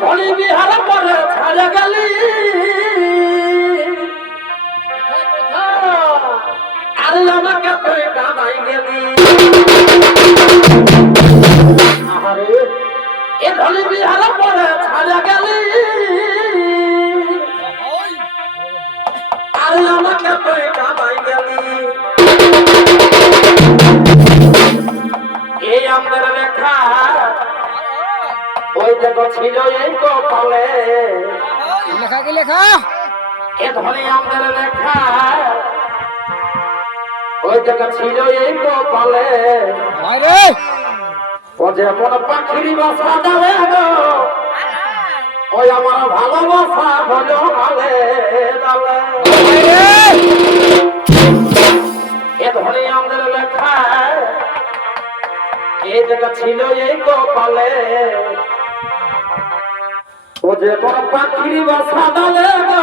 ধলি বিহার পরে ছাড়ে গেলি আরে আমাকে তুই কামাই গেলি আরে এ ধলি বিহার পরে ছাড়ে গেলি আরে আমাকে তুই কামাই গেলি এই আমাদের লেখা ওই দেখো ছিল এই কপালে লেখা কি লেখা এ ধরে আমাদের লেখা ওই দেখো ছিল এই কপালে আরে ও যেমন পাখির বাসা যাবে গো ওই আমার ভালোবাসা হলো ভালে যাবে এ ধরে আমাদের লেখা এই দেখো ছিল এই কপালে ও যে বড় পাখির বাসা ডালে গো